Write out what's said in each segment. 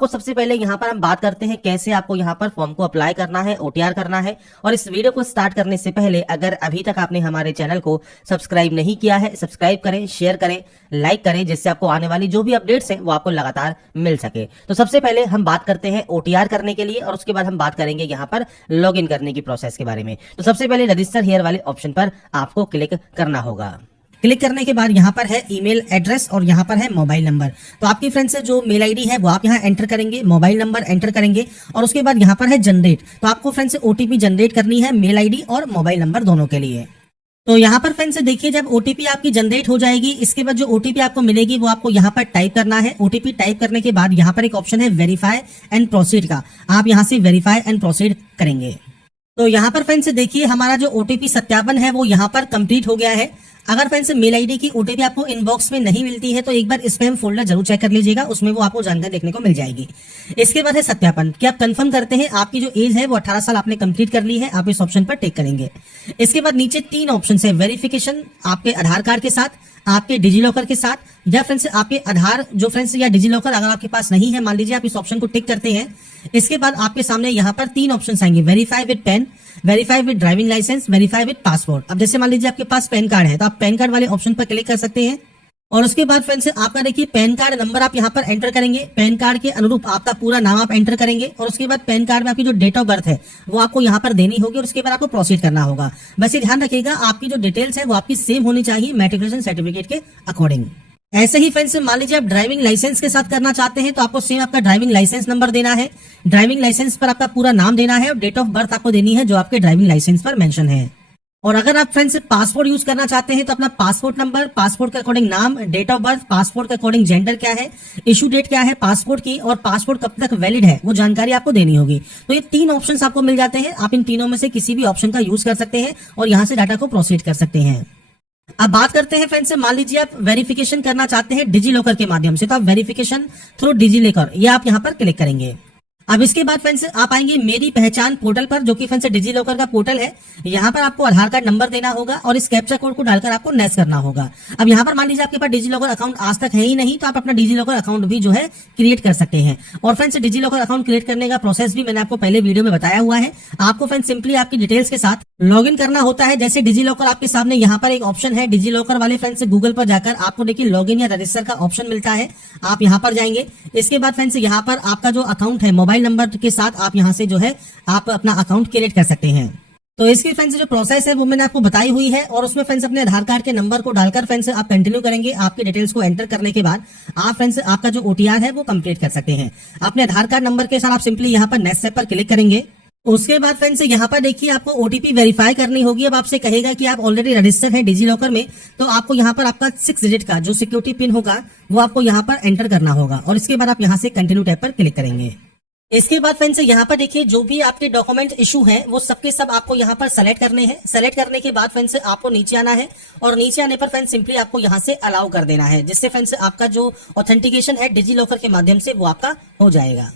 आपको सबसे पहले यहाँ पर हम बात करते हैं कैसे आपको यहाँ पर फॉर्म को अप्लाई करना है, ओटीआर करना है। और इस वीडियो को स्टार्ट करने से पहले अगर अभी तक आपने हमारे चैनल को सब्सक्राइब नहीं किया है, सब्सक्राइब करें, शेयर करें, लाइक करें, जिससे आपको आने वाली जो भी अपडेट्स हैं वो आपको लगातार मिल सके। तो सबसे पहले हम बात करते हैं ओटीआर करने के लिए और उसके बाद हम बात करेंगे यहाँ पर लॉग इन करने की प्रोसेस के बारे में। तो सबसे पहले रजिस्टर हियर वाले ऑप्शन पर आपको क्लिक करना होगा। क्लिक करने के बाद यहाँ पर है ईमेल एड्रेस और यहाँ पर है मोबाइल नंबर। तो आपकी फ्रेंड से जो मेल आईडी है वो आप यहाँ एंटर करेंगे, मोबाइल नंबर एंटर करेंगे और उसके बाद यहाँ पर है जनरेट। तो आपको फ्रेंड से ओटीपी जनरेट करनी है मेल आईडी और मोबाइल नंबर दोनों के लिए। तो यहाँ पर फ्रेंड से देखिए, जब ओटीपी आपकी जनरेट हो जाएगी, इसके बाद जो ओटीपी आपको मिलेगी वो आपको यहाँ पर टाइप करना है। ओटीपी टाइप करने के बाद यहाँ पर एक ऑप्शन है वेरीफाई एंड प्रोसीड का, आप यहाँ से वेरीफाई एंड प्रोसीड करेंगे। तो यहाँ पर फ्रेंड से देखिए, हमारा जो ओटीपी सत्यापन है वो यहाँ पर कंप्लीट हो गया है। अगर फ्रेंड्स मेल आईडी की ओटीपी आपको इनबॉक्स में नहीं मिलती है तो एक बार स्पैम फोल्डर जरूर चेक कर लीजिएगा, उसमें वो आपको जानकारी देखने को मिल जाएगी। इसके बाद है सत्यापन, कि आप कंफर्म करते हैं आपकी जो एज है वो 18 साल आपने कंप्लीट कर ली है, आप इस ऑप्शन पर टिक करेंगे। इसके बाद नीचे 3 ऑप्शन है, वेरिफिकेशन आपके आधार कार्ड के साथ, आपके डिजीलॉकर के साथ, या फ्रेंड्स आपके आधार जो फ्रेंड्स या डिजीलॉकर अगर आपके पास नहीं है, मान लीजिए आप इस ऑप्शन को टिक करते हैं। इसके बाद आपके सामने यहाँ पर 3 ऑप्शन आएंगे, verify with PAN, verify with driving licence, verify with passport. अब जैसे मान लीजिए आपके पास पैन कार्ड है तो आप पैन कार्ड वाले ऑप्शन पर क्लिक कर सकते हैं और उसके बाद फ्रेंड्स आपका देखिए पैन कार्ड नंबर आप यहाँ पर एंटर करेंगे, पैन कार्ड के अनुरूप आपका पूरा नाम आप एंटर करेंगे और उसके बाद पैन कार्ड में आपकी जो डेट ऑफ बर्थ है वो आपको यहाँ पर देनी होगी और उसके बाद आपको प्रोसीड करना होगा। बस ये ध्यान रखिएगा आपकी जो डिटेल्स है वो आपकी सेम होनी चाहिए मैट्रिकुलेशन सर्टिफिकेट के अकॉर्डिंग। ऐसे ही फ्रेंड्स मान लीजिए आप ड्राइविंग लाइसेंस के साथ करना चाहते हैं तो आपको सेम आपका ड्राइविंग लाइसेंस नंबर देना है, ड्राइविंग लाइसेंस पर आपका पूरा नाम देना है और डेट ऑफ बर्थ आपको देनी है जो आपके ड्राइविंग लाइसेंस पर मेंशन है। और अगर आप फ्रेंड्स पासपोर्ट यूज करना चाहते हैं तो अपना पासपोर्ट नंबर, पासपोर्ट के अकॉर्डिंग नाम, डेट ऑफ बर्थ, पासपोर्ट के अकॉर्डिंग जेंडर क्या है, इशू डेट क्या है पासपोर्ट की और पासपोर्ट कब तक वैलिड है वो जानकारी आपको देनी होगी। तो ये 3 ऑप्शंस आपको मिल जाते हैं, आप इन तीनों में से किसी भी ऑप्शन का यूज कर सकते हैं और यहाँ से डाटा को प्रोसीड कर सकते हैं। अब बात करते हैं फ्रेंड्स, मान लीजिए आप वेरिफिकेशन करना चाहते हैं डिजीलॉकर के माध्यम से, तो आप वेरिफिकेशन थ्रू डिजीलॉकर ये आप यहाँ पर क्लिक करेंगे। अब इसके बाद फ्रेंड्स आप आएंगे मेरी पहचान पोर्टल पर, जो कि फ्रेंड्स डिजीलॉकर का पोर्टल है। यहाँ पर आपको आधार कार्ड नंबर देना होगा और इस कैप्चा कोड को डालकर आपको नेक्स्ट करना होगा। अब यहाँ पर मान लीजिए आपके पास डिजीलॉकर अकाउंट आज तक है ही नहीं तो आप अपना डिजीलॉकर अकाउंट भी जो है क्रिएट कर सकते हैं। और फ्रेंड्स डिजीलॉकर अकाउंट क्रिएट करने का प्रोसेस भी मैंने आपको पहले वीडियो में बताया हुआ है। आपको फ्रेंड्स सिंपली आपकी डिटेल्स के साथ लॉग इन करना होता है। जैसे डिजीलॉकर आपके सामने यहाँ पर एक ऑप्शन है, डिजीलॉकर वाले फ्रेंड्स गूगल पर जाकर आपको देखिए लॉग इन या रजिस्टर का ऑप्शन मिलता है, आप यहाँ पर जाएंगे। इसके बाद फ्रेंड्स यहाँ पर आपका जो अकाउंट है मोबाइल नंबर के साथ आप यहाँ से जो है आप अपना अकाउंट क्रिएट कर सकते हैं। तो इसकी फ्रेंड्स जो प्रोसेस है वो मैंने आपको बताई हुई है और उसमें फ्रेंड्स अपने आधार कार्ड के नंबर को डालकर फ्रेंड्स आप कंटिन्यू करेंगे। आपकी डिटेल्स को एंटर करने के बाद आप फ्रेंड्स आपका जो ओटीआर है वो कंप्लीट कर सकते हैं। अपने आधार कार्ड नंबर के साथ आप सिंपली यहाँ पर नेक्स्ट स्टेप पर क्लिक करेंगे। उसके बाद फ्रेंड्स यहाँ पर देखिए आपको ओटीपी वेरीफाई करनी होगी। अब आपसे कहेगा कि आप ऑलरेडी रजिस्टर्ड हैं डिजीलॉकर में, तो आपको यहाँ पर आपका 6 डिजिट का जो सिक्योरिटी पिन होगा वो आपको यहाँ पर एंटर करना होगा और इसके बाद आप यहाँ से कंटिन्यू टैब पर क्लिक करेंगे। इसके बाद फ्रेंड्स यहाँ पर देखिए जो भी आपके डॉक्यूमेंट इशू हैं वो सबके सब आपको यहाँ पर सेलेक्ट करने हैं। सेलेक्ट करने के बाद फ्रेंड्स आपको नीचे आना है और नीचे आने पर फ्रेंड्स सिंपली आपको यहाँ से अलाउ कर देना है, जिससे फ्रेंड्स आपका जो ऑथेंटिकेशन है डिजीलॉकर के माध्यम से वो आपका हो जाएगा।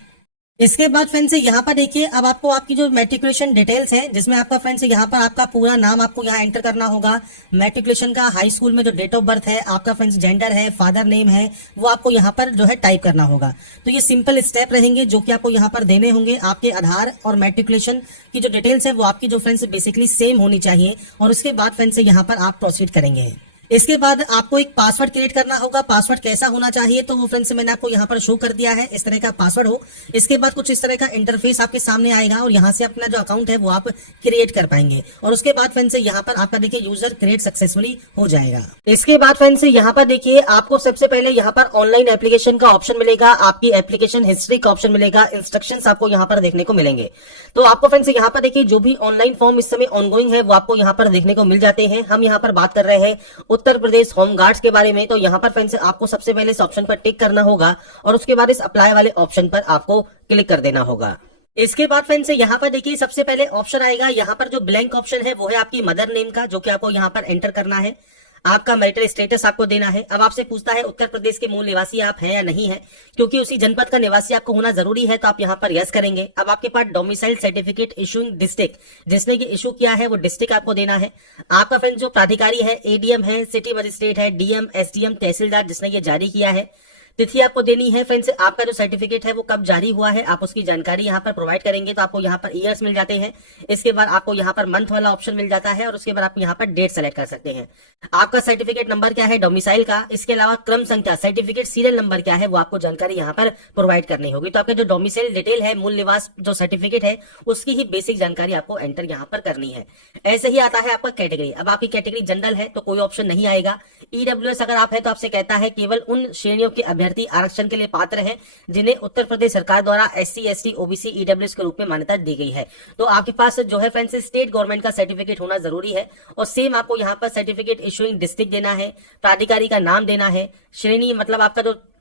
इसके बाद फ्रेंड्स यहाँ पर देखिए अब आपको आपकी जो मैट्रिकुलेशन डिटेल्स है, जिसमें आपका फ्रेंड्स यहाँ पर आपका पूरा नाम आपको यहाँ एंटर करना होगा, मैट्रिकुलेशन का हाई स्कूल में जो डेट ऑफ बर्थ है, आपका फ्रेंड्स जेंडर है, फादर नेम है, वो आपको यहाँ पर जो है टाइप करना होगा। तो ये सिंपल स्टेप रहेंगे जो कि आपको यहाँ पर देने होंगे। आपके आधार और मैट्रिकुलेशन की जो डिटेल्स है वो आपकी जो फ्रेंड्स बेसिकली सेम होनी चाहिए और उसके बाद फ्रेंड्स यहाँ पर आप प्रोसीड करेंगे। इसके बाद आपको एक पासवर्ड क्रिएट करना होगा। पासवर्ड कैसा होना चाहिए तो वो फ्रेंड्स मैंने आपको यहाँ पर शो कर दिया है, इस तरह का पासवर्ड हो। इसके बाद कुछ इस तरह का इंटरफेस आपके सामने आएगा और यहाँ से अपना जो अकाउंट है वो आप क्रिएट कर पाएंगे और उसके बाद फ्रेंड्स यहाँ पर आपका देखिए यूजर क्रिएट सक्सेसफुली हो जाएगा। इसके बाद फ्रेंड्स यहाँ पर देखिए आपको सबसे पहले यहाँ पर ऑनलाइन एप्लीकेशन का ऑप्शन मिलेगा, आपकी एप्लीकेशन हिस्ट्री का ऑप्शन मिलेगा, इंस्ट्रक्शंस आपको यहाँ पर देखने को मिलेंगे। तो आपको फ्रेंड्स यहाँ पर देखिए जो भी ऑनलाइन फॉर्म इस समय ऑनगोइंग है वो आपको यहाँ पर देखने को मिल जाते हैं। हम यहाँ पर बात कर रहे हैं उत्तर प्रदेश होम गार्ड्स के बारे में। तो यहाँ पर फ्रेंड्स आपको सबसे पहले इस ऑप्शन पर टिक करना होगा और उसके बाद इस अप्लाई वाले ऑप्शन पर आपको क्लिक कर देना होगा। इसके बाद फ्रेंड्स यहाँ पर देखिए सबसे पहले ऑप्शन आएगा, यहाँ पर जो ब्लैंक ऑप्शन है वो है आपकी मदर नेम का, जो कि आपको यहाँ पर एंटर करना है। आपका मैरिटल स्टेटस आपको देना है। अब आपसे पूछता है उत्तर प्रदेश के मूल निवासी आप हैं या नहीं है, क्योंकि उसी जनपद का निवासी आपको होना जरूरी है, तो आप यहाँ पर यस करेंगे। अब आपके पास डोमिसाइल सर्टिफिकेट इशूइंग डिस्ट्रिक्ट, जिसने ये इशू किया है वो डिस्ट्रिक्ट आपको देना है। आपका फ्रेंड जो प्राधिकारी है, एडीएम है, सिटी मजिस्ट्रेट है, डीएम, एसडीएम, तहसीलदार जिसने ये जारी किया है। तिथि आपको देनी है फ्रेंड्स, आपका जो सर्टिफिकेट है वो कब जारी हुआ है आप उसकी जानकारी यहाँ पर प्रोवाइड करेंगे। तो आपको यहाँ पर ईयर्स मिल जाते हैं, इसके बाद आपको यहाँ पर मंथ वाला ऑप्शन मिल जाता है और उसके बाद आप यहाँ पर डेट सेलेक्ट कर सकते हैं। आपका सर्टिफिकेट नंबर क्या है डोमिसाइल का, इसके अलावा क्रम संख्या सर्टिफिकेट सीरियल नंबर क्या है वो आपको जानकारी यहाँ पर प्रोवाइड करनी होगी। तो आपका जो डोमिसाइल डिटेल है, मूल निवास जो सर्टिफिकेट है उसकी ही बेसिक जानकारी आपको एंटर यहाँ पर करनी है। ऐसे ही आता है आपका कैटेगरी। अब आपकी कैटेगरी जनरल है तो कोई ऑप्शन नहीं आएगा। ईडब्ल्यूएस अगर आप है तो आपसे कहता है केवल उन श्रेणियों के अभ्यर्थी आरक्षण के लिए पात्र हैं जिन्हें उत्तर प्रदेश सरकार द्वारा एससी, एसटी, ओबीसी, ईडब्ल्यूएस के रूप में मान्यता दी गई है। तो आपके पास जो है फ्रेंड्स स्टेट गवर्नमेंट का सर्टिफिकेट होना जरूरी है और सेम आपको यहाँ पर सर्टिफिकेट इशुइंग डिस्ट्रिक्ट देना है, प्राधिकारी का नाम देना है, श्रेणी मतलब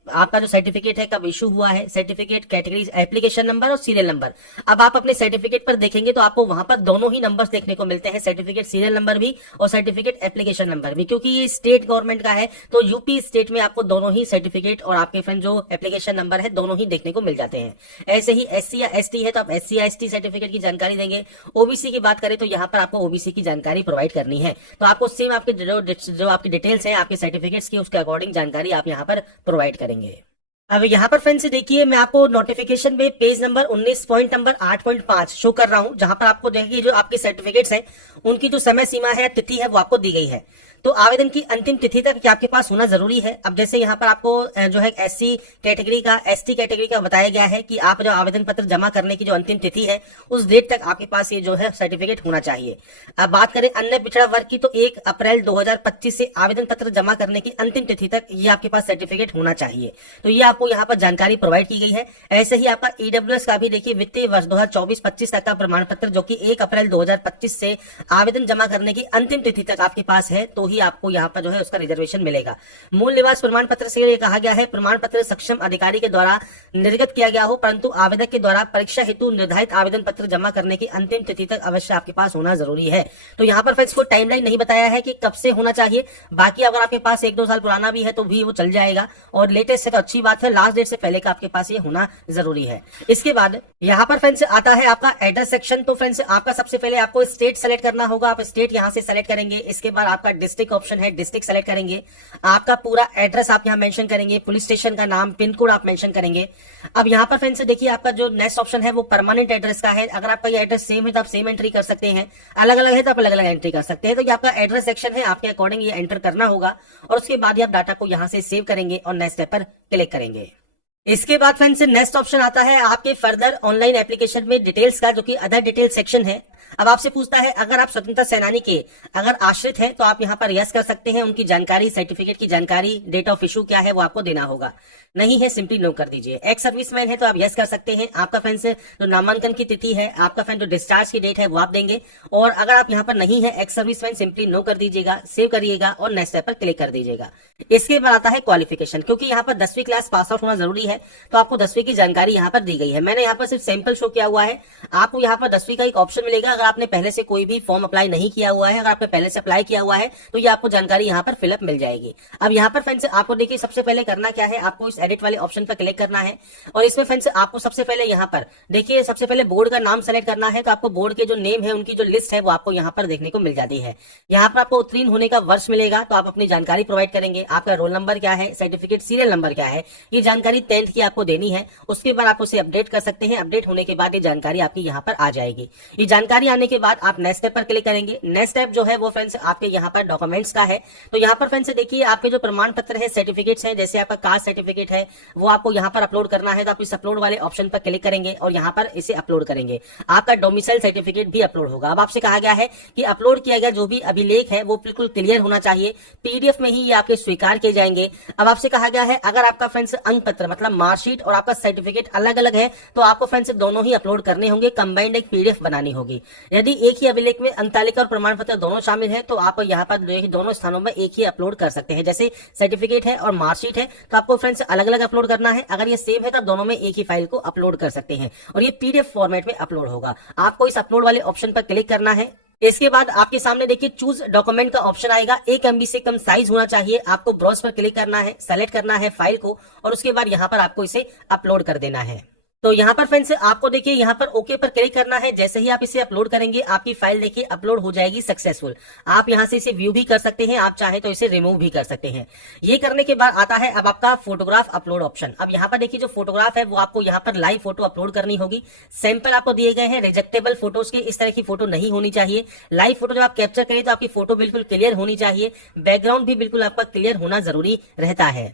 आपका जो सर्टिफिकेट है कब इशू हुआ है, सर्टिफिकेट कैटेगरी, एप्लीकेशन नंबर और सीरियल नंबर। अब आप अपने सर्टिफिकेट पर देखेंगे तो आपको वहां पर दोनों ही नंबर्स देखने को मिलते हैं, सर्टिफिकेट सीरियल नंबर भी और सर्टिफिकेट एप्लीकेशन नंबर भी। क्योंकि ये स्टेट गवर्नमेंट का है तो यूपी स्टेट में आपको दोनों ही सर्टिफिकेट और आपके फ्रेंड जो एप्लीकेशन नंबर है दोनों ही देखने को मिल जाते हैं। ऐसे ही एससी या एसटी है तो आप एससी या एसटी सर्टिफिकेट की जानकारी देंगे। ओबीसी की बात करें तो यहाँ पर आपको ओबीसी की जानकारी प्रोवाइड करनी है। तो आपको सेम आपके जो आपकी डिटेल्स है आपके सर्टिफिकेट्स की उसके अकॉर्डिंग जानकारी आप यहाँ पर प्रोवाइड करेंगे। अब यहाँ पर फ्रेंड्स देखिए मैं आपको नोटिफिकेशन में page number 19 point number 8.5 show कर रहा हूं, जहां पर आपको देखिए जो आपके सर्टिफिकेट्स हैं उनकी जो समय सीमा है, तिथि है वो आपको दी गई है। तो आवेदन की अंतिम तिथि तक क्या आपके पास होना जरूरी है। अब जैसे यहाँ पर आपको जो है एससी कैटेगरी का, एसटी कैटेगरी का बताया गया है कि आप जो आवेदन पत्र जमा करने की जो अंतिम तिथि है उस डेट तक आपके पास ये जो है सर्टिफिकेट होना चाहिए। अब बात करें अन्य पिछड़ा वर्ग की तो 1 अप्रैल 2025 से आवेदन पत्र जमा करने की अंतिम तिथि तक ये आपके पास सर्टिफिकेट होना चाहिए। तो ये आपको यहाँ पर जानकारी प्रोवाइड की गई है। ऐसे ही आपका ईडब्ल्यूएस का भी देखिए वित्तीय वर्ष 2024-25 तक का प्रमाण पत्र जो कि 1 अप्रैल 2025 से आवेदन जमा करने की अंतिम तिथि तक आपके पास है तो ही आपको यहाँ पर जो है उसका रिजर्वेशन मिलेगा। मूल निवास प्रमाण पत्र से ये कहा गया है प्रमाण पत्र सक्षम अधिकारी के द्वारा निर्गत किया गया हो, परंतु आवेदक के द्वारा परीक्षा हेतु निर्धारित आवेदन पत्र जमा करने की अंतिम तिथि तक अवश्य आपके पास होना जरूरी है। तो यहाँ पर फ्रेंड्स को टाइमलाइन नहीं बताया है कि कब से होना चाहिए। बाकी अगर आपके पास 1-2 साल पुराना भी है तो भी वो चल जाएगा और लेटेस्ट है तो अच्छी बात है, लास्ट डेट से पहले का आपके पास ये होना जरूरी है। इसके बाद यहाँ पर फ्रेंड्स आता है आपका एड्रेस सेक्शन। तो फ्रेंड्स आपका सबसे पहले आपको स्टेट सेलेक्ट करना होगा, आप स्टेट यहाँ से सेलेक्ट करेंगे। इसके बाद आपका डिस्ट्रिक्ट ऑप्शन है, डिस्ट्रिक्ट सेलेक्ट करेंगे। आपका पूरा एड्रेस आप यहाँ मेंशन करेंगे, पुलिस स्टेशन का नाम, पिन कोड आप मेंशन करेंगे। अब यहाँ पर फ्रेंड्स देखिए आपका जो नेक्स्ट ऑप्शन है वो परमानेंट एड्रेस का है। अगर आपका ये एड्रेस सेम है तो आप सेम एंट्री कर सकते हैं, अलग अलग है तो आप अलग अलग एंट्री कर सकते हैं। तो ये आपका एड्रेस सेक्शन है, आपके अकॉर्डिंग ये एंटर करना होगा और उसके बाद ही आप डाटा को यहाँ से सेव करेंगे और नेक्स्ट स्टेप पर क्लिक करेंगे। इसके बाद फ्रेंड्स नेक्स्ट ऑप्शन आता है आपके फर्दर ऑनलाइन एप्लीकेशन में डिटेल्स का, जो कि अदर डिटेल सेक्शन है। अब आपसे पूछता है अगर आप स्वतंत्रता सेनानी के अगर आश्रित हैं तो आप यहाँ पर यस कर सकते हैं, उनकी जानकारी, सर्टिफिकेट की जानकारी, डेट ऑफ इशू क्या है वो आपको देना होगा। नहीं है सिंपली नो कर दीजिए। एक्स सर्विसमैन है तो आप यस कर सकते हैं। आपका फ्रेंड्स जो नामांकन की तिथि है, आपका फ्रेंड जो डिस्चार्ज की डेट है वो आप देंगे। और अगर आप यहाँ पर नहीं है एक्स सर्विसमैन, सिंपली नो कर दीजिएगा, सेव करिएगा और नेक्स्ट स्टेप पर क्लिक कर दीजिएगा। इसके बाद आता है क्वालिफिकेशन। क्योंकि यहाँ पर 10वीं क्लास पास आउट होना जरूरी है तो आपको 10वीं की जानकारी यहाँ पर दी गई है। मैंने यहाँ पर सिर्फ सैंपल शो किया हुआ है। आपको यहाँ पर 10वीं का एक ऑप्शन मिलेगा। अगर आपने पहले से कोई भी फॉर्म अप्लाई नहीं किया हुआ है, अगर आपने पहले से अप्लाई किया हुआ है तो ये आपको जानकारी यहाँ पर फिलअप मिल जाएगी। अब यहाँ पर फ्रेंड्स आपको देखिए सबसे पहले करना क्या है, आपको इस एडिट वाले ऑप्शन पर क्लिक करना है और इसमें फ्रेंड्स आपको सबसे पहले यहाँ पर देखिए सबसे पहले बोर्ड का नाम सेलेक्ट करना है। तो आपको बोर्ड के जो नेम है उनकी जो लिस्ट है वो आपको यहाँ पर देखने को मिल जाती है। यहाँ पर आपको उत्तीर्ण होने का वर्ष मिलेगा तो आप अपनी जानकारी प्रोवाइड करेंगे। आपका रोल नंबर क्या है, सर्टिफिकेट सीरियल नंबर क्या है, ये जानकारी 10th की आपको देनी है। उसके बाद आप उसे अपडेट कर सकते हैं। अपडेट होने के बाद ये जानकारी आपकी यहाँ पर आ जाएगी। ये जानकारी आने के बाद आप नेक्स्ट स्टेप पर क्लिक करेंगे। नेक्स्ट स्टेप जो है वो फ्रेंड्स आपके यहाँ पर डॉक्यूमेंट्स का है। तो यहाँ पर फ्रेंड्स देखिए आपके जो प्रमाण पत्र है, सर्टिफिकेट्स हैं, जैसे आपका कास्ट सर्टिफिकेट है वो आपको यहाँ पर अपलोड करना है। तो आप इस अपलोड वाले ऑप्शन पर क्लिक करेंगे और यहाँ पर इसे अपलोड करेंगे। आपका डोमिसाइल सर्टिफिकेट भी अपलोड होगा। अब आपसे कहा गया है कि अपलोड किया गया जो भी अभिलेख है वो बिल्कुल क्लियर होना चाहिए, पीडीएफ में ही ये आपके स्वीकार किए जाएंगे। अब आपसे कहा गया है अगर आपका फ्रेंड्स अंक पत्र मतलब मार्कशीट और आपका सर्टिफिकेट अलग अलग है तो आपको फ्रेंड्स दोनों ही अपलोड करने होंगे, कंबाइंड एक पीडीएफ बनानी होगी। यदि एक ही अभिलेख में अंक तालिका और प्रमाण पत्र दोनों शामिल है तो आप यहाँ पर दोनों स्थानों में एक ही अपलोड कर सकते हैं। जैसे सर्टिफिकेट है और मार्कशीट है तो आपको फ्रेंड्स अलग अलग अपलोड करना है। अगर ये सेम है तो दोनों में एक ही फाइल को अपलोड कर सकते हैं और ये पीडीएफ फॉर्मेट में अपलोड होगा। आपको इस अपलोड वाले ऑप्शन पर क्लिक करना है। इसके बाद आपके सामने देखिए चूज डॉक्यूमेंट का ऑप्शन आएगा। 1 MB से कम साइज होना चाहिए। आपको ब्राउज पर क्लिक करना है, सेलेक्ट करना है फाइल को और उसके बाद यहाँ पर आपको इसे अपलोड कर देना है। तो यहाँ पर फ्रेंड्स आपको देखिए यहाँ पर ओके पर क्लिक करना है। जैसे ही आप इसे अपलोड करेंगे आपकी फाइल देखिए अपलोड हो जाएगी सक्सेसफुल। आप यहाँ से इसे व्यू भी कर सकते हैं, आप चाहे तो इसे रिमूव भी कर सकते हैं। ये करने के बाद आता है अब आपका फोटोग्राफ अपलोड ऑप्शन। अब यहाँ पर देखिए जो फोटोग्राफ है वो आपको यहाँ पर लाइव फोटो अपलोड करनी होगी। सैंपल आपको दिए गए हैं रिजेक्टेबल फोटोज के, इस तरह की फोटो नहीं होनी चाहिए। लाइव फोटो जब आप कैप्चर करें तो आपकी फोटो बिल्कुल क्लियर होनी चाहिए, बैकग्राउंड भी बिल्कुल आपका क्लियर होना जरूरी रहता है।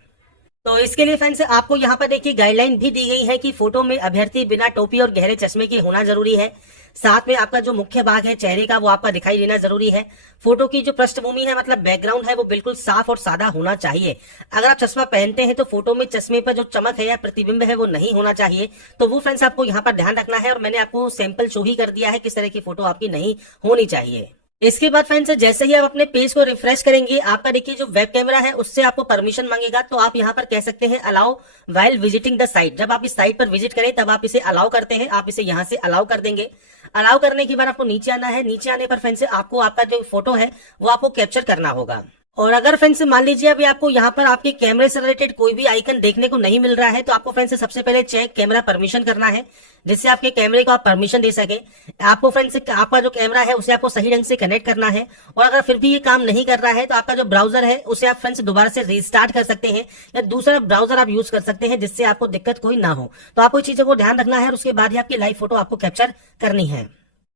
तो इसके लिए फ्रेंड्स आपको यहाँ पर देखिए गाइडलाइन भी दी गई है कि फोटो में अभ्यर्थी बिना टोपी और गहरे चश्मे के होना जरूरी है। साथ में आपका जो मुख्य भाग है चेहरे का वो आपका दिखाई देना जरूरी है। फोटो की जो पृष्ठभूमि है मतलब बैकग्राउंड है वो बिल्कुल साफ और सादा होना चाहिए। अगर आप चश्मा पहनते हैं तो फोटो में चश्मे पर जो चमक है या प्रतिबिंब है वो नहीं होना चाहिए। तो वो फ्रेंड्स आपको यहाँ पर ध्यान रखना है और मैंने आपको सैंपल शो ही कर दिया है किस तरह की फोटो आपकी नहीं होनी चाहिए। इसके बाद फ्रेंड्स जैसे ही आप अपने पेज को रिफ्रेश करेंगे आपका देखिए जो वेब कैमरा है उससे आपको परमिशन मांगेगा। तो आप यहाँ पर कह सकते हैं allow while visiting the site. जब आप इस साइट पर विजिट करें तब आप इसे अलाउ करते हैं, आप इसे यहाँ से अलाउ कर देंगे। अलाउ करने के बाद आपको नीचे आना है। नीचे आने पर फ्रेंड्स आपको आपका जो फोटो है वो आपको कैप्चर करना होगा। और अगर फ्रेंड्स मान लीजिए अभी आपको यहाँ पर आपके कैमरे से रिलेटेड कोई भी आइकन देखने को नहीं मिल रहा है तो आपको फ्रेंड्स सबसे पहले चेक कैमरा परमिशन करना है, जिससे आपके कैमरे को आप परमिशन दे सके। आपको फ्रेंड्स आपका जो कैमरा है उसे आपको सही ढंग से कनेक्ट करना है। और अगर फिर भी ये काम नहीं कर रहा है तो आपका जो ब्राउजर है उसे आप फ्रेंड्स दोबारा से रीस्टार्ट कर सकते हैं या दूसरा ब्राउजर आप यूज कर सकते हैं, जिससे आपको दिक्कत कोई ना हो। तो आपको चीजों को ध्यान रखना है और उसके बाद ही आपकी लाइव फोटो आपको कैप्चर करनी है।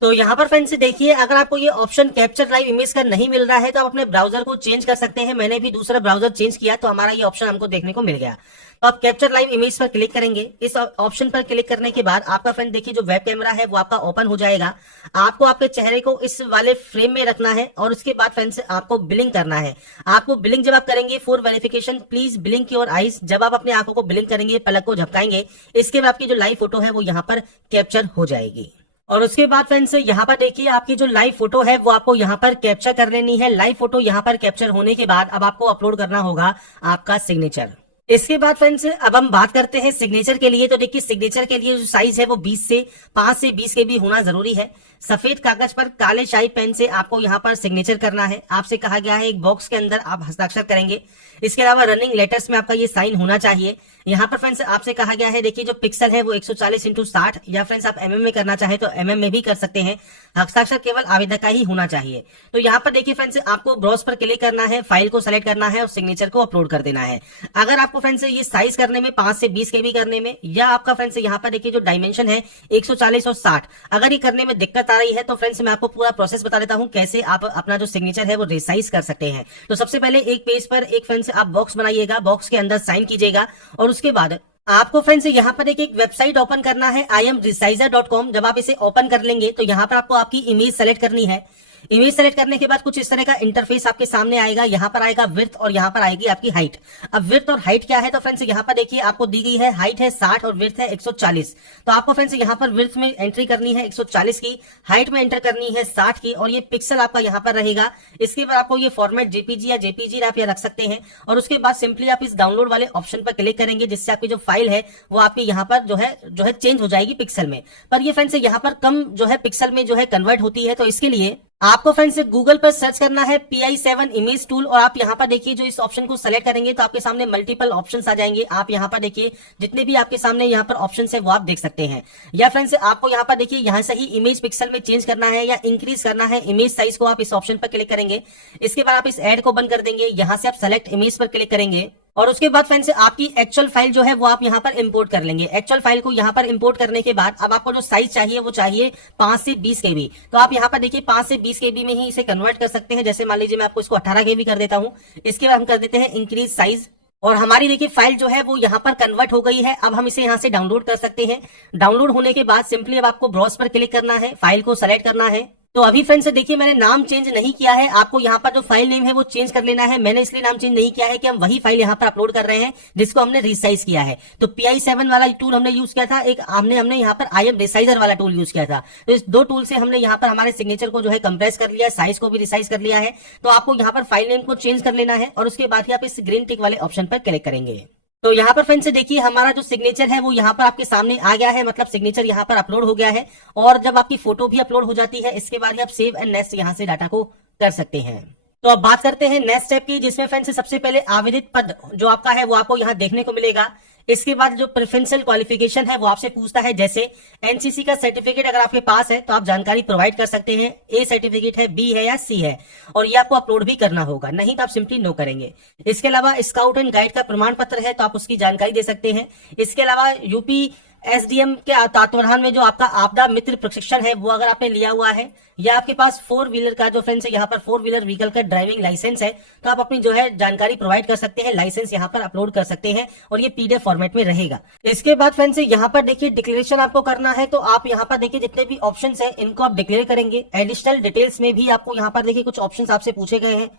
तो यहाँ पर फ्रेंड्स देखिए अगर आपको ये ऑप्शन कैप्चर लाइव इमेज का नहीं मिल रहा है तो आप अपने ब्राउजर को चेंज कर सकते हैं। मैंने भी दूसरा ब्राउजर चेंज किया तो हमारा ये ऑप्शन हमको देखने को मिल गया। तो आप कैप्चर लाइव इमेज पर क्लिक करेंगे। इस ऑप्शन पर क्लिक करने के बाद आपका फ्रेंड देखिए जो वेब कैमरा है वो आपका ओपन हो जाएगा। आपको आपके चेहरे को इस वाले फ्रेम में रखना है और उसके बाद फ्रेंड्स आपको बिलिंग करना है। आपको बिलिंग जब आप करेंगे for verification please billing your eyes, जब आप अपने आंखों को बिलिंग करेंगे पलक को झपकाएंगे इसके बाद आपकी जो लाइव फोटो है वो यहाँ पर कैप्चर हो जाएगी। और उसके बाद फ्रेंड्स यहाँ पर देखिए आपकी जो लाइव फोटो है वो आपको यहाँ पर कैप्चर कर लेनी है। लाइव फोटो यहाँ पर कैप्चर होने के बाद अब आपको अपलोड करना होगा आपका सिग्नेचर। इसके बाद फ्रेंड्स अब हम बात करते हैं सिग्नेचर के लिए। तो देखिए सिग्नेचर के लिए जो साइज है वो 5 से 20 के भी होना जरूरी है। सफेद कागज पर काले शाही पेन से आपको यहाँ पर सिग्नेचर करना है। आपसे कहा गया है एक बॉक्स के अंदर आप हस्ताक्षर करेंगे। इसके अलावा रनिंग लेटर्स में आपका ये साइन होना चाहिए। यहाँ पर फ्रेंड्स आपसे कहा गया है देखिए जो पिक्सल है वो 140x60 या फ्रेंड्स आप mm में करना चाहे तो mm में भी कर सकते हैं। हस्ताक्षर केवल आवेदक का ही होना चाहिए। तो यहाँ पर देखिए फ्रेंड्स आपको ब्राउज पर क्लिक करना है, फाइल को सेलेक्ट करना है और सिग्नेचर को अपलोड कर देना है। अगर आपको फ्रेंड्स ये साइज करने में 5 से 20 के भी करने में या आपका फ्रेंड्स यहाँ पर देखिए जो डायमेंशन है 140 और 60 अगर ये करने में दिक्कत आ रही है तो फ्रेंड्स मैं आपको पूरा प्रोसेस बता देता हूँ कैसे आप अपना जो सिग्नेचर है वो रिसाइज कर सकते हैं। तो सबसे पहले एक पेज पर एक फ्रेंड्स आप बॉक्स बनाइएगा, बॉक्स के अंदर साइन कीजिएगा और उसके बाद आपको फ्रेंड्स यहाँ पर एक वेबसाइट ओपन करना है imresizer.com। जब आप इसे ओपन कर लेंगे तो यहाँ पर आपको आपकी इमेज सेलेक्ट करनी है। इमेज सेलेक्ट करने के बाद कुछ इस तरह का इंटरफेस आपके सामने आएगा। यहाँ पर आएगा विड्थ और यहाँ पर आएगी आपकी हाइट। अब विड्थ और हाइट क्या है तो फ्रेंड्स यहाँ पर देखिए आपको दी गई है हाइट है 60 और विड्थ है 140। तो आपको फ्रेंड्स यहाँ पर विड्थ में एंट्री करनी है 140 की, हाइट में एंटर करनी है 60 की और ये पिक्सल आपका यहाँ पर रहेगा। इसके बाद आपको ये फॉर्मेट जेपीजी या जेपीजी आप ये रख सकते हैं और उसके बाद सिंपली आप इस डाउनलोड वाले ऑप्शन पर क्लिक करेंगे, जिससे आपकी जो फाइल है वो आपकी यहाँ पर जो है चेंज हो जाएगी पिक्सल में। पर ये फ्रेंड्स यहाँ पर कम जो है पिक्सल में जो है कन्वर्ट होती है। तो इसके लिए आपको फ्रेंड्स गूगल पर सर्च करना है PI7 इमेज टूल और आप यहाँ पर देखिए जो इस ऑप्शन को सेलेक्ट करेंगे तो आपके सामने मल्टीपल ऑप्शंस आ जाएंगे। आप यहाँ पर देखिए जितने भी आपके सामने यहाँ पर ऑप्शंस है वो आप देख सकते हैं। या फ्रेंड्स आपको यहाँ पर देखिए यहाँ से ही इमेज पिक्सल में चेंज करना है या इंक्रीज करना है इमेज साइज को, आप इस ऑप्शन पर क्लिक करेंगे। इसके बाद आप इस ऐड को बंद कर देंगे। यहाँ से आप सेलेक्ट इमेज पर क्लिक करेंगे और उसके बाद फ्रेंड्स आपकी एक्चुअल फाइल जो है वो आप यहाँ पर इंपोर्ट कर लेंगे। एक्चुअल फाइल को यहाँ पर इंपोर्ट करने के बाद अब आपको जो साइज चाहिए वो चाहिए 5 से 20 केबी। तो आप यहाँ पर देखिए 5 से 20 केबी में ही इसे कन्वर्ट कर सकते हैं। जैसे मान लीजिए मैं आपको इसको 18 केबी कर देता हूँ। इसके बाद हम कर देते हैं इंक्रीज साइज और हमारी देखिए फाइल जो है वो यहाँ पर कन्वर्ट हो गई है। अब हम इसे यहाँ से डाउनलोड कर सकते हैं। डाउनलोड होने के बाद सिंपली अब आपको ब्राउज पर क्लिक करना है, फाइल को सेलेक्ट करना है। तो अभी फ्रेंड्स देखिए मैंने नाम चेंज नहीं किया है, आपको यहाँ पर जो फाइल नेम है वो चेंज कर लेना है। मैंने इसलिए नाम चेंज नहीं किया है कि हम वही फाइल यहाँ पर अपलोड कर रहे हैं जिसको हमने रिसाइज किया है। तो PI7 वाला टूल हमने यूज किया था, एक हमने यहाँ पर IMresizer वाला टूल यूज किया था। तो इस दो टूल से हमने यहाँ पर हमारे सिग्नेचर को जो है कंप्रेस कर लिया है, साइज को भी रिसाइज कर लिया है। तो आपको यहाँ पर फाइल नेम को चेंज कर लेना है और उसके बाद ही आप इस ग्रीन टिक वाले ऑप्शन पर क्लिक करेंगे। तो यहाँ पर फ्रेंड्स देखिए हमारा जो सिग्नेचर है वो यहाँ पर आपके सामने आ गया है, मतलब सिग्नेचर यहाँ पर अपलोड हो गया है। और जब आपकी फोटो भी अपलोड हो जाती है इसके बाद आप सेव एंड नेक्स्ट यहाँ से डाटा को कर सकते हैं। तो अब बात करते हैं नेक्स्ट स्टेप की, जिसमें फ्रेंड्स सबसे पहले आवेदित पद जो आपका है वो आपको यहाँ देखने को मिलेगा। इसके बाद जो प्रेफरेंशियल क्वालिफिकेशन है वो आपसे पूछता है, जैसे एनसीसी का सर्टिफिकेट अगर आपके पास है तो आप जानकारी प्रोवाइड कर सकते हैं, ए सर्टिफिकेट है, बी है या सी है, और ये आपको अपलोड भी करना होगा, नहीं तो आप सिंपली नो करेंगे। इसके अलावा स्काउट एंड गाइड का प्रमाण पत्र है तो आप उसकी जानकारी दे सकते हैं। इसके अलावा यूपी एसडीएम के तत्वाधान में जो आपका आपदा मित्र प्रशिक्षण है वो अगर आपने लिया हुआ है, या आपके पास 4 व्हीलर का जो फ्रेंड्स है यहाँ पर 4 व्हीलर व्हीकल का ड्राइविंग लाइसेंस है, तो आप अपनी जो है जानकारी प्रोवाइड कर सकते हैं, लाइसेंस यहाँ पर अपलोड कर सकते हैं और ये पीडीएफ फॉर्मेट में रहेगा। इसके बाद फ्रेंड्स यहाँ पर देखिए डिक्लेरेशन आपको करना है, तो आप यहाँ पर देखिए जितने भी ऑप्शंस है इनको आप डिक्लेयर करेंगे। एडिशनल डिटेल्स में भी आपको यहाँ पर देखिए कुछ ऑप्शंस आपसे पूछे गए हैं।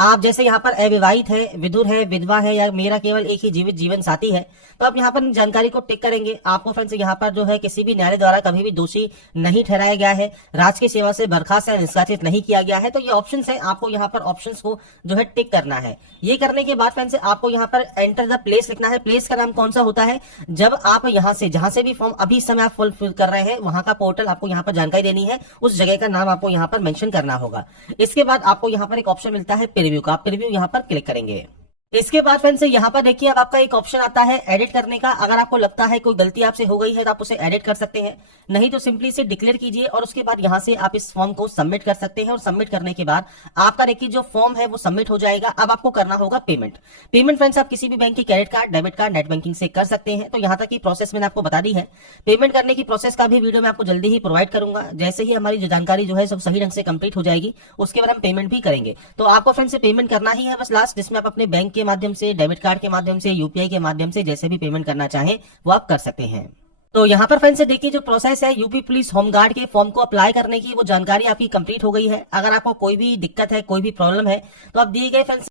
आप जैसे यहाँ पर अविवाहित है, विधुर है, विधवा है, या मेरा केवल एक ही जीवित जीवन साथी है, तो आप यहाँ पर जानकारी को टिक करेंगे। आपको फ्रेंड्स यहाँ पर जो है किसी भी न्यायालय द्वारा कभी भी दोषी नहीं ठहराया गया है, राजकीय सेवा से बर्खास्त या निष्कासित नहीं किया गया है, तो ये ऑप्शंस है, आपको यहाँ पर ऑप्शंस को जो है टिक करना है। ये करने के बाद फ्रेंड्स आपको यहाँ पर एंटर द प्लेस लिखना है। प्लेस का नाम कौन सा होता है, जब आप यहाँ से जहां से भी फॉर्म अभी समय आप फुलफिल कर रहे हैं वहां का पोर्टल आपको यहाँ पर जानकारी देनी है, उस जगह का नाम आपको यहाँ पर मेंशन करना होगा। इसके बाद आपको यहाँ पर एक ऑप्शन मिलता है प्रीव्यू का, आप प्रीव्यू यहाँ पर क्लिक करेंगे। इसके बाद फ्रेंड्स यहाँ पर देखिए अब आपका एक ऑप्शन आता है एडिट करने का। अगर आपको लगता है कोई गलती आपसे हो गई है तो आप उसे एडिट कर सकते हैं, नहीं तो सिंपली इसे डिक्लेयर कीजिए और उसके बाद यहाँ से आप इस फॉर्म को सबमिट कर सकते हैं। और सबमिट करने के बाद आपका देखिए जो फॉर्म है वो सबमिट हो जाएगा। अब आपको करना होगा पेमेंट। पेमेंट फ्रेंड्स आप किसी भी बैंक की credit card, debit card, net banking से कर सकते हैं। तो यहाँ तक की प्रोसेस मैंने आपको बता दी है। पेमेंट करने की प्रोसेस का भी वीडियो मैं आपको जल्दी ही प्रोवाइड करूंगा। जैसे ही हमारी जो जानकारी जो है सब सही ढंग से कंप्लीट हो जाएगी उसके बाद हम पेमेंट भी करेंगे। तो आपको फ्रेंड्स पेमेंट करना ही है बस लास्ट, जिसमें आप अपने बैंक के माध्यम से, डेबिट कार्ड के माध्यम से, यूपीआई के माध्यम से जैसे भी पेमेंट करना चाहें वो आप कर सकते हैं। तो यहाँ पर फ्रेंड्स देखिए जो प्रोसेस है यूपी पुलिस होमगार्ड के फॉर्म को अप्लाई करने की, वो जानकारी आपकी कंप्लीट हो गई है। अगर आपको कोई भी दिक्कत है, कोई भी प्रॉब्लम है, तो आप दिए गए फ्रेंड्स